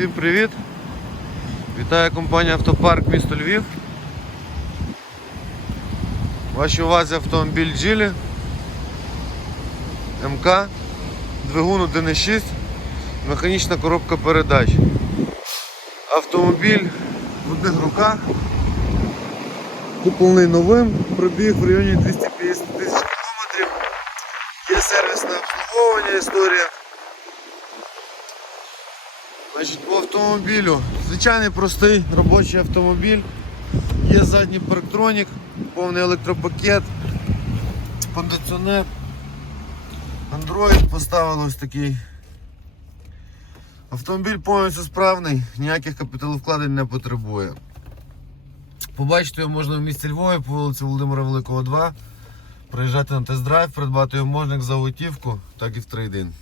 Всім привіт! Вітаю компанія Автопарк місто Львів. Вашій увазі автомобіль Джилі МК, двигун 1.6, механічна коробка передач. Автомобіль в одних руках. Куплений новим, пробіг в районі 250 тисяч кілометрів. Є сервісне обслуговування історія. Значить, по автомобілю. Звичайний простий робочий автомобіль. Є задній парктронік, повний електропакет, кондиціонер. Android поставили ось такий. Автомобіль повністю справний, ніяких капіталовкладень не потребує. Побачити його можна в місті Львові по вулиці Володимира Великого 2. Приїжджати на тест-драйв, придбати його можна як за готівку, так і в трейдин.